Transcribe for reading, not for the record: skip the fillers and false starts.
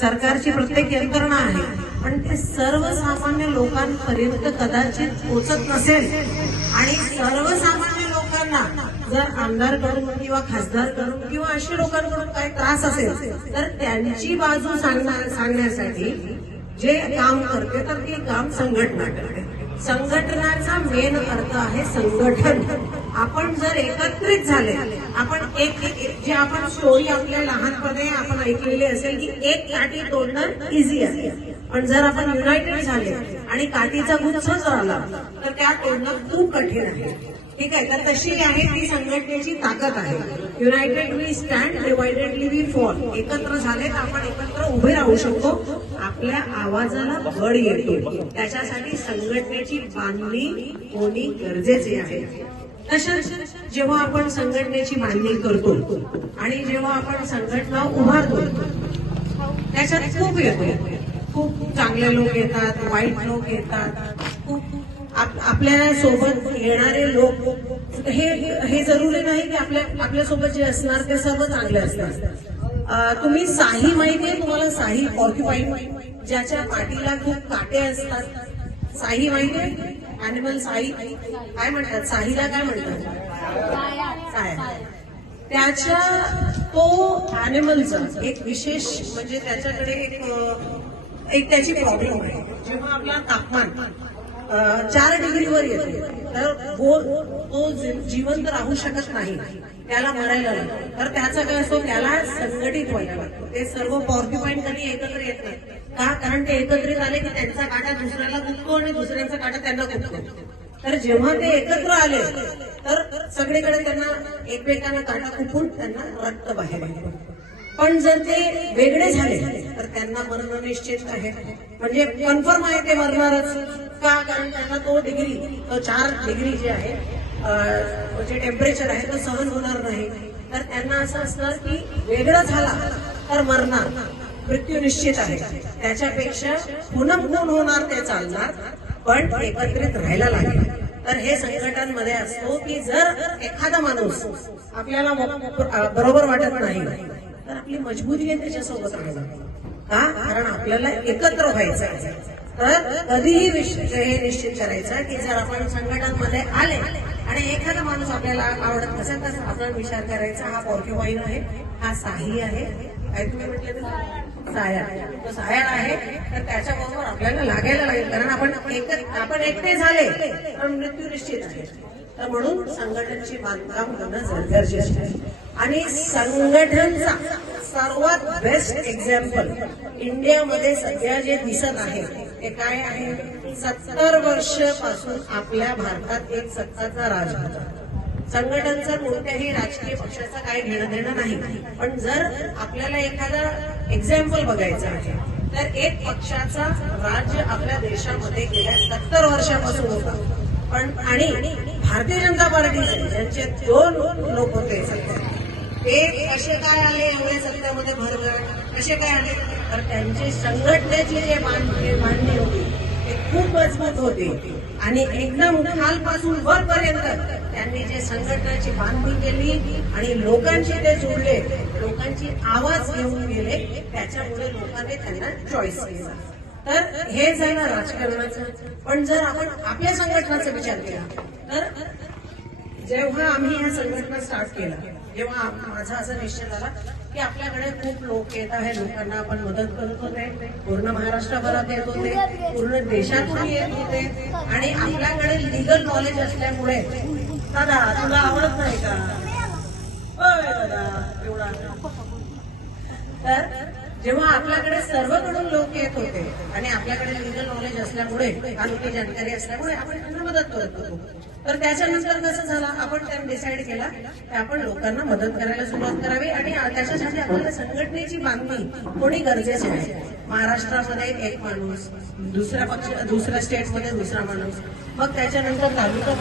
सरकारची प्रत्येक यंत्रणा आहे, पण ते सर्वसामान्य लोकांपर्यंत कदाचित पोहोचत नसेल. आणि सर्वसामान्य लोकांना जर आमदारकडून किंवा खासदारकडून किंवा अशा लोकांकडून काही त्रास असेल तर त्यांची बाजू सांगण्यासाठी जे काम करते तर ते काम संघटना करते. संघटनाचा मेन अर्थ आहे संघटन. आपण जर एकत्रित झाले, आपण जे आपण स्टोरी आपल्या लहानपणी आपण ऐकलेली असेल की एक काठी तोडणं इझी आहे, पण जर आपण युनायटेड झाले आणि काठीचा गुच्छ जर आला तर त्या तोडणं खूप कठीण आहे. ठीक आहे, तर तशी आहे ती संघटनेची ताकद आहे. United we stand, dividedly we fall. एकत्र झाले तर आपण एकत्र उभे राहू शकतो, आपल्या आवाजाला बळ येतो. त्याच्यासाठी संघटनेची बांधणी होणे गरजेचे आहे. तसंच जेव्हा आपण संघटनेची बांधणी करतो आणि जेव्हा आपण संघटना उभारतो त्याच्यात खूप येतो. खूप चांगले लोक येतात, वाईट लोक येतात, खूप आपल्या सोबत येणारे लोक. हे जरुरी नाही की आपल्या सोबत जे असणार ते सर्व चांगले असणार. तुम्ही साही माहिती आहे तुम्हाला? साही पॉर्क्युपाईन, ज्याच्या पाठीला खूप काटे असतात. साही माहिती आहे? अॅनिमल साही काय म्हणतात? साहीला काय म्हणतात? साया. त्याच्या तो अॅनिमलचा एक विशेष म्हणजे त्याच्याकडे एक त्याची प्रॉब्लेम आहे. जेव्हा आपला तापमान 4 डिग्रीवर येतो तर तो जिवंत राहू शकत नाही, त्याला मरायला लागतो. तर त्याचा काय असतो, त्याला संघटित व्हायला लागतो. ते सर्व पॉर्क्युपाईन कधी एकत्र येत नाही का? कारण ते एकत्रित आले की त्यांचा काटा दुसऱ्याला गुंततो आणि दुसऱ्यांचा काटा त्यांना गुंततो. तर जेव्हा ते एकत्र आले तर सगळीकडे त्यांना एकमेकांना काटा खुपून त्यांना रक्त बाहेर येतो. पण जर ते वेगळे झाले तर त्यांना मरण निश्चित आहे, म्हणजे कन्फर्म आहे ते मरणारच. का? कारण त्यांना तो 4 डिग्री जे आहे म्हणजे टेम्परेचर आहे तो सहन होणार नाही. तर त्यांना असं असणार की वेगळं झाला तर मरणार, मृत्यू निश्चित आहे. त्याच्यापेक्षा खून होणार ते चालणार, पण एकत्रित राहायला लागेल. तर हे संघटनांमध्ये असतो की जर एखादा माणूस आपल्याला बरोबर वाटत नाही तर आपली मजबुरी आहे त्याच्यासोबत राहणं. का? कारण आपल्याला एकत्र व्हायचं आहे. तर कधीही हे निश्चित करायचं की जर आपण संघटनांमध्ये आले आणि एखादा माणूस आपल्याला आवडत नसेल तर आपण विचार करायचा हा पॉर्क्युपाईन आहे, हा साही आहे, काय तुम्ही म्हटलं साया, तो साया आहे. तर त्याच्याबरोबर आपल्याला लागायला लागेल, कारण आपण एकटे झाले तर मृत्यू निश्चित आहे. तर म्हणून संघटनेची बांधकाम करणं गरजेचं आहे. आणि संघटनचा सर्वात बेस्ट एक्झाम्पल इंडियामध्ये सध्या जे दिसत आहे ते काय आहे? 70 वर्षापासून आपल्या भारतात एक सत्ताचा राज होता. संघटनचं कोणत्याही राजकीय पक्षाचा काही घेणं देणं नाही, पण जर आपल्याला एखादा एक्झाम्पल बघायचं आहे तर एक पक्षाचा राज्य आपल्या देशामध्ये गेल्या 70 वर्षापासून होता. पण आणि भारतीय जनता पार्टीचे ज्यांचे 2 लोक होते ते कसे काय आले एवढे सत्तेमध्ये भरभराट कसे काय आले? तर त्यांची संघटनेची जे बांधणी होती ते खूप मजबूत होती आणि एकदम खालपासून वरपर्यंत त्यांनी जे संघटनेची बांधणी केली आणि लोकांशी ते जोडले, लोकांची आवाज घेऊन गेले, त्याच्यामुळे लोकांनी त्यांना चॉईस केला. तर हे झालं राजकारणाचं. पण जर आपण आपल्या संघटनाचा विचार केला तर जेव्हा आम्ही ह्या संघटना स्टार्ट केला, जेव्हा माझा असा निश्चय झाला की आपल्याकडे खूप लोक येत आहे, लोकांना आपण मदत करत होते, पूर्ण महाराष्ट्रभरात येत होते, पूर्ण देशातून येत होते आणि आपल्याकडे लिगल नॉलेज असल्यामुळे दादा तुला आवडत नाही का? दादा एवढा. तर जेव्हा आपल्याकडे सर्वकडून लोक येत होते आणि आपल्याकडे लिगल नॉलेज असल्यामुळे, कानूनी जानकारी असल्यामुळे आपण त्यांना मदत करत होतो. तर त्याच्यानंतर कसं झालं, आपण त्यांनी डिसाईड केला की आपण लोकांना मदत करायला सुरुवात करावी आणि त्याच्यासाठी आपल्याला संघटनेची बांधणी होणे गरजेचे आहे. महाराष्ट्रामध्ये एक माणूस, दुसऱ्या स्टेटमध्ये दुसरा माणूस, मग त्याच्यानंतर तालुका